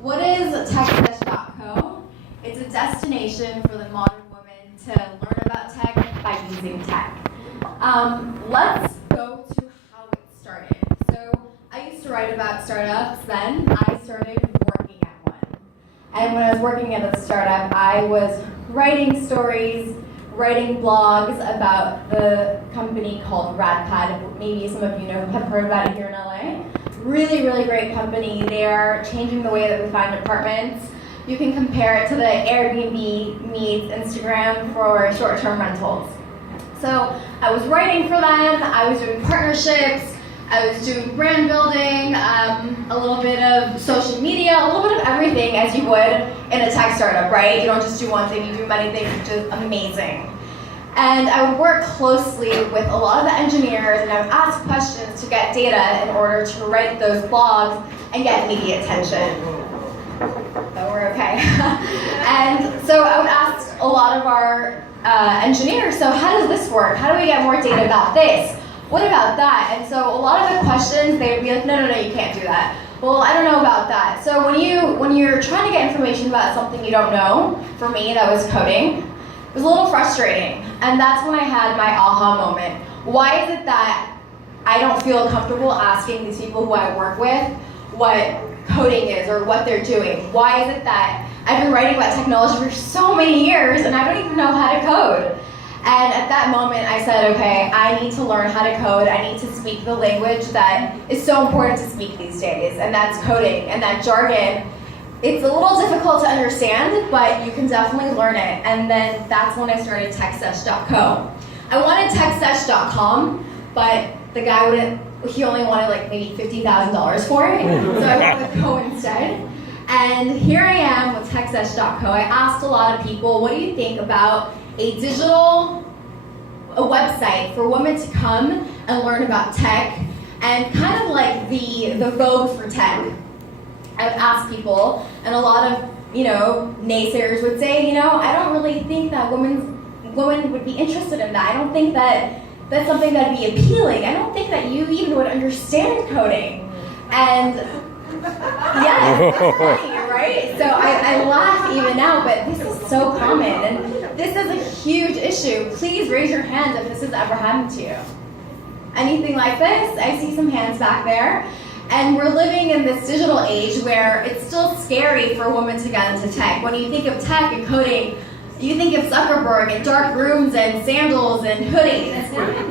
What is TechSesh.co? It's a destination for the modern woman to learn about tech by using tech. Let's go to how it started. So I used to write about startups then. I started working at one. And when I was working at a startup, I was writing stories, writing blogs about the company called RadPad. Maybe some of you have heard about it here in LA. Really, really great company. They are changing the way that we find apartments. You can compare it to the Airbnb meets Instagram for short-term rentals. So I was writing for them, I was doing partnerships, I was doing brand building, a little bit of social media, a little bit of everything as you would in a tech startup, right? You don't just do one thing, you do many things, which is amazing. And I would work closely with a lot of the engineers, and I would ask questions to get data in order to write those blogs and get media attention. So we're okay. And so I would ask a lot of our engineers, so how does this work? How do we get more data about this? What about that? And so a lot of the questions, they would be like, no, you can't do that. Well, I don't know about that. So when you're trying to get information about something you don't know, for me, that was coding, it was a little frustrating. And that's when I had my aha moment. Why is it that I don't feel comfortable asking these people who I work with what coding is or what they're doing? Why is it that I've been writing about technology for so many years and I don't even know how to code? And at that moment I said, okay, I need to learn how to code. I need to speak the language that is so important to speak these days, and that's coding. And that jargon, it's a little difficult to understand, but you can definitely learn it. And then that's when I started TechSesh.co. I wanted TechSesh.com, but the guy he only wanted like maybe $50,000 for it, so I went with Co instead. And here I am with TechSesh.co. I asked a lot of people, what do you think about a website for women to come and learn about tech, and kind of like the Vogue for tech? I would ask people, and a lot of naysayers would say, I don't really think that women would be interested in that. I don't think that that's something that'd be appealing. I don't think that you even would understand coding. And yeah, it's funny, right? So I laugh even now, but this is so common, and this is a huge issue. Please raise your hand if this has ever happened to you. Anything like this? I see some hands back there. And we're living in this digital age where it's still scary for a woman to get into tech. When you think of tech and coding, you think of Zuckerberg and dark rooms and sandals and hoodies.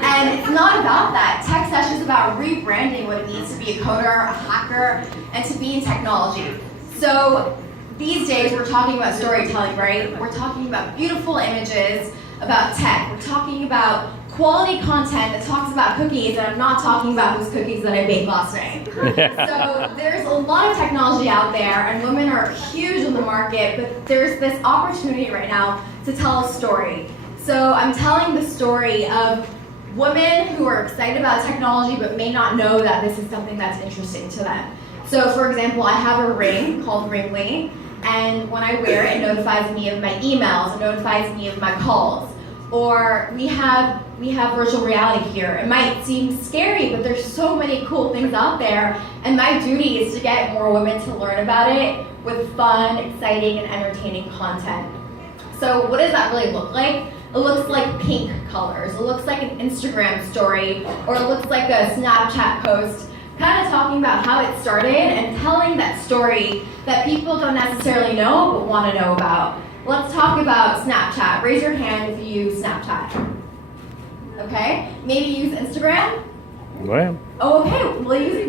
And it's not about that. TechSesh is about rebranding what it means to be a coder, a hacker, and to be in technology. So these days we're talking about storytelling, right? We're talking about beautiful images, about tech. We're talking about quality content that talks about cookies, and I'm not talking about those cookies that I baked last night. So there's a lot of technology out there, and women are huge in the market, but there's this opportunity right now to tell a story. So I'm telling the story of women who are excited about technology but may not know that this is something that's interesting to them. So for example, I have a ring called Ringly, and when I wear it, it notifies me of my emails, it notifies me of my calls. Or we have virtual reality here. It might seem scary, but there's so many cool things out there, and my duty is to get more women to learn about it with fun, exciting, and entertaining content. So what does that really look like? It looks like pink colors. It looks like an Instagram story, or it looks like a Snapchat post, kind of talking about how it started and telling that story that people don't necessarily know but want to know about. Let's talk about Snapchat. Raise your hand if you use Snapchat. Okay, maybe use Instagram? Oh, okay,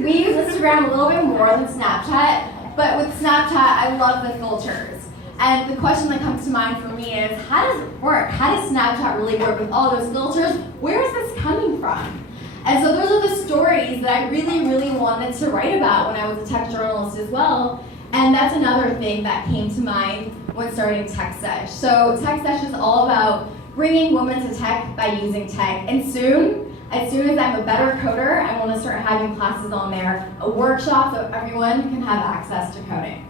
we use Instagram a little bit more than Snapchat, but with Snapchat, I love the filters. And the question that comes to mind for me is, how does it work? How does Snapchat really work with all those filters? Where is this coming from? And so those are the stories that I really, really wanted to write about when I was a tech journalist as well. And that's another thing that came to mind when starting TechSesh. So TechSesh is all about bringing women to tech by using tech. And soon, as soon as I'm a better coder, I want to start having classes on there, a workshop so everyone can have access to coding.